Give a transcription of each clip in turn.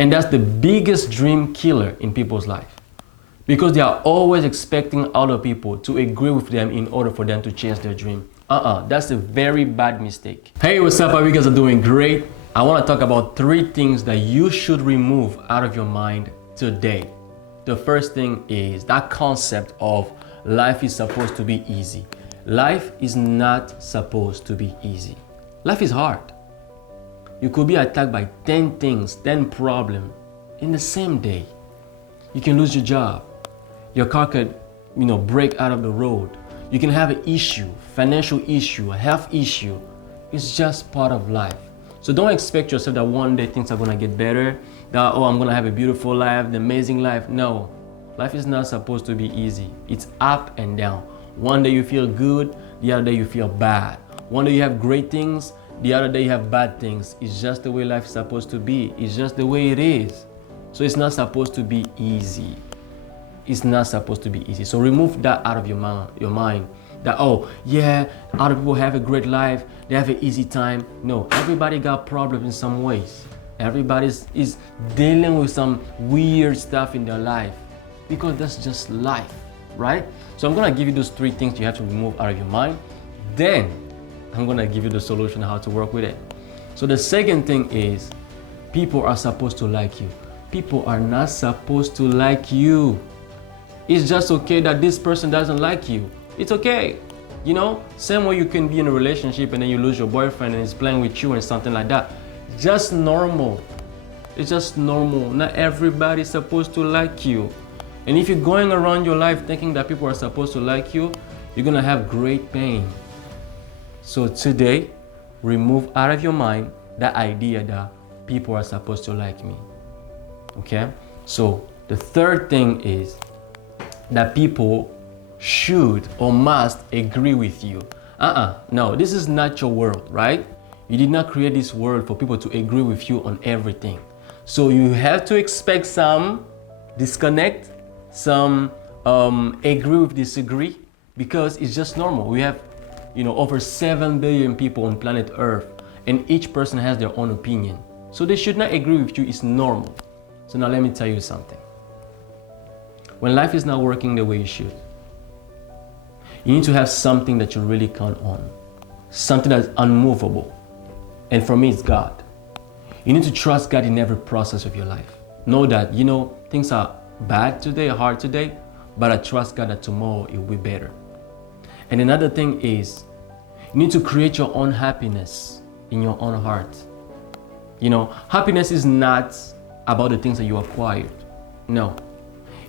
And that's the biggest dream killer in people's life. Because they are always expecting other people to agree with them in order for them to change their dream. That's a very bad mistake. Hey, what's up? How you guys are doing? Great. I want to talk about 3 things that you should remove out of your mind today. The first thing is that concept of life is supposed to be easy. Life is not supposed to be easy. Life is hard. You could be attacked by 10 things, 10 problems in the same day. You can lose your job. Your car could, break out of the road. You can have an issue, financial issue, a health issue. It's just part of life. So don't expect yourself that one day things are gonna get better, that, I'm gonna have a beautiful life, an amazing life. No, life is not supposed to be easy. It's up and down. One day you feel good, the other day you feel bad. One day you have great things, the other day you have bad things. It's just the way life is supposed to be. It's just the way it is. So it's not supposed to be easy. It's not supposed to be easy. So remove that out of your mind. That, other people have a great life, they have an easy time. No, everybody got problems in some ways. Everybody is dealing with some weird stuff in their life because that's just life, right? So I'm gonna give you those 3 things you have to remove out of your mind. Then I'm gonna give you the solution how to work with it. So the second thing is people are supposed to like you. People are not supposed to like you. It's just okay that this person doesn't like you. It's okay. Same way you can be in a relationship and then you lose your boyfriend and he's playing with you and something like that. Just normal. It's just normal. Not everybody's supposed to like you. And if you're going around your life thinking that people are supposed to like you, you're gonna have great pain. So today, remove out of your mind that idea that people are supposed to like me. Okay? So the third thing is that people should or must agree with you. No, this is not your world, right? You did not create this world for people to agree with you on everything. So you have to expect some disconnect, some agree with disagree, because it's just normal. We have, over 7 billion people on planet Earth, and each person has their own opinion. So they should not agree with you. It's normal. So now let me tell you something. When life is not working the way you should, you need to have something that you really count on, something that's unmovable. And for me, it's God. You need to trust God in every process of your life. Know that, things are bad today, hard today, but I trust God that tomorrow it will be better. And another thing is, you need to create your own happiness in your own heart. Happiness is not about the things that you acquired. No.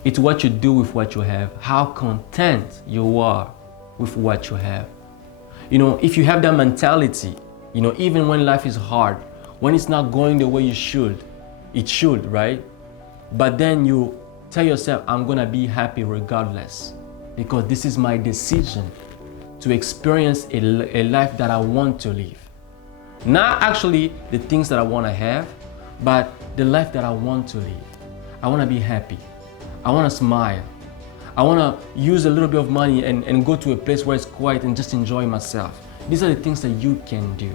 It's what you do with what you have, how content you are with what you have. If you have that mentality, even when life is hard, when it's not going the way it should, right? But then you tell yourself, I'm gonna be happy regardless, because this is my decision to experience a life that I want to live. Not actually the things that I wanna have, but the life that I want to live. I wanna be happy. I want to smile. I want to use a little bit of money and go to a place where it's quiet and just enjoy myself. These are the things that you can do,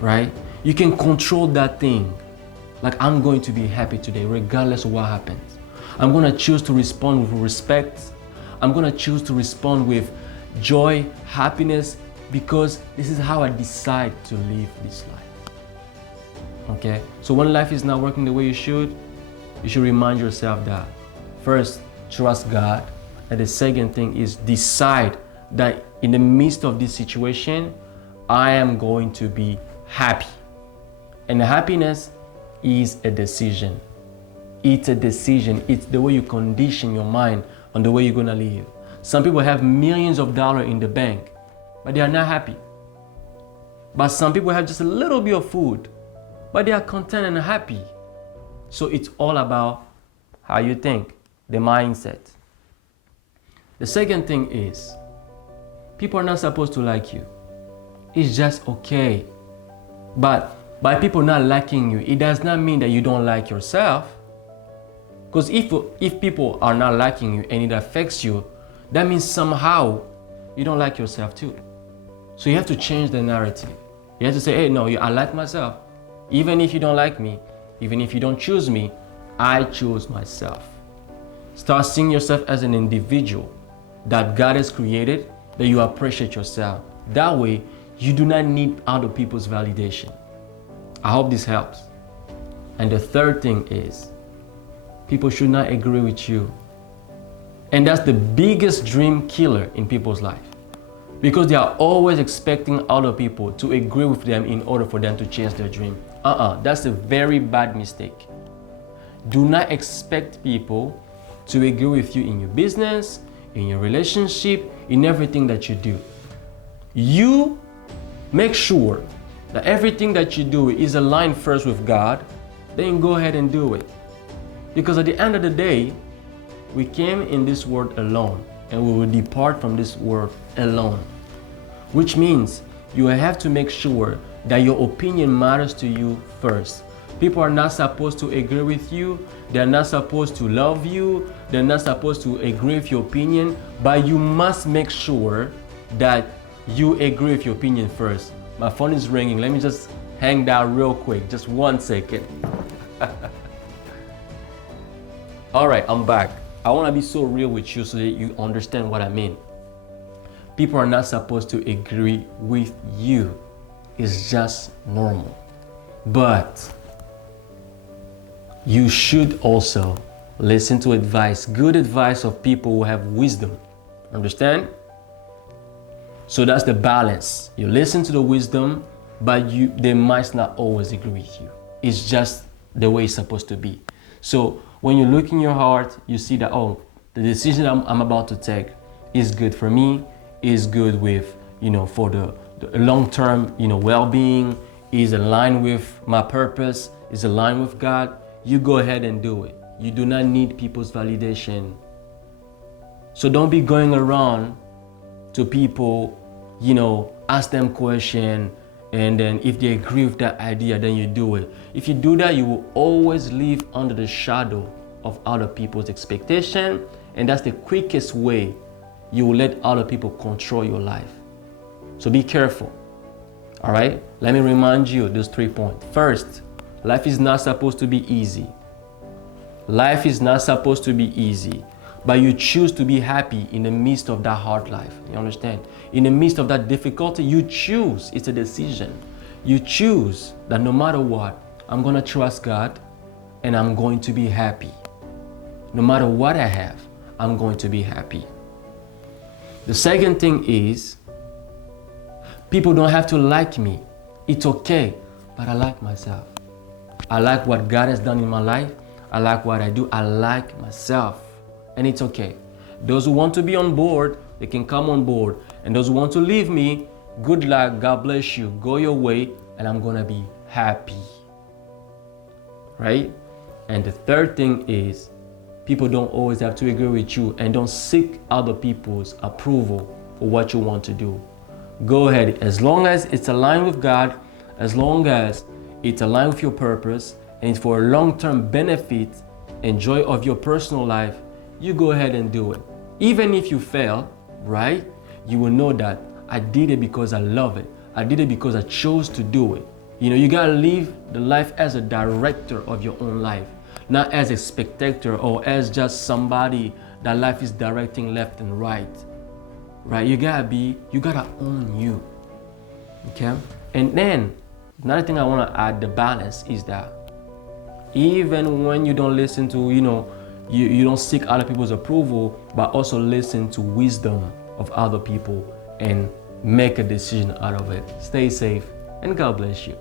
right? You can control that thing. Like, I'm going to be happy today, regardless of what happens. I'm going to choose to respond with respect. I'm going to choose to respond with joy, happiness, because this is how I decide to live this life. Okay? So when life is not working the way you should remind yourself that first, trust God, and the second thing is decide that in the midst of this situation, I am going to be happy. And happiness is a decision. It's a decision. It's the way you condition your mind on the way you're gonna live. Some people have millions of dollars in the bank, but they are not happy. But some people have just a little bit of food, but they are content and happy. So it's all about how you think, the mindset. The second thing is, people are not supposed to like you. It's just okay. But by people not liking you, it does not mean that you don't like yourself. Because if people are not liking you and it affects you, that means somehow you don't like yourself too. So you have to change the narrative. You have to say, hey, no, I like myself. Even if you don't like me, Even if you don't choose me, I choose myself. Start seeing yourself as an individual that God has created, that you appreciate yourself. That way, you do not need other people's validation. I hope this helps. And the third thing is, people should not agree with you. And that's the biggest dream killer in people's life. Because they are always expecting other people to agree with them in order for them to chase their dream. That's a very bad mistake. Do not expect people to agree with you in your business, in your relationship, in everything that you do. You make sure that everything that you do is aligned first with God, then go ahead and do it. Because at the end of the day, we came in this world alone and we will depart from this world alone. Which means you have to make sure that your opinion matters to you first. People are not supposed to agree with you. They're not supposed to love you. They're not supposed to agree with your opinion. But you must make sure that you agree with your opinion first. My phone is ringing. Let me just hang down real quick. Just 1 second. All right, I'm back. I want to be so real with you so that you understand what I mean. People are not supposed to agree with you. It's just normal. But you should also listen to advice, good advice of people who have wisdom. Understand? So that's the balance. You listen to the wisdom, but they might not always agree with you. It's just the way it's supposed to be. So when you look in your heart, you see that, oh, the decision I'm about to take is good for me, is good with, for the long-term, well-being, is aligned with my purpose, is aligned with God, you go ahead and do it. You do not need people's validation. So don't be going around to people, ask them questions, and then if they agree with that idea, then you do it. If you do that, you will always live under the shadow of other people's expectation, and that's the quickest way you will let other people control your life. So be careful. All right? Let me remind you those 3 points. First, life is not supposed to be easy. Life is not supposed to be easy, but you choose to be happy in the midst of that hard life. You understand? In the midst of that difficulty, you choose. It's a decision. You choose that no matter what, I'm going to trust God and I'm going to be happy. No matter what I have, I'm going to be happy. The second thing is, people don't have to like me. It's okay, but I like myself. I like what God has done in my life. I like what I do. I like myself. And it's okay. Those who want to be on board, they can come on board. And those who want to leave me, good luck, God bless you. Go your way, and I'm going to be happy. Right? And the third thing is, people don't always have to agree with you, and don't seek other people's approval for what you want to do. Go ahead. As long as it's aligned with God, as long as it's aligned with your purpose, and it's for a long-term benefit and joy of your personal life, you go ahead and do it. Even if you fail, right? You will know that I did it because I love it. I did it because I chose to do it. You gotta live the life as a director of your own life, not as a spectator or as just somebody that life is directing left and right. Right? You gotta own you. Okay? And then another thing I want to add, the balance, is that even when you don't listen to, you don't seek other people's approval, but also listen to wisdom of other people and make a decision out of it. Stay safe and God bless you.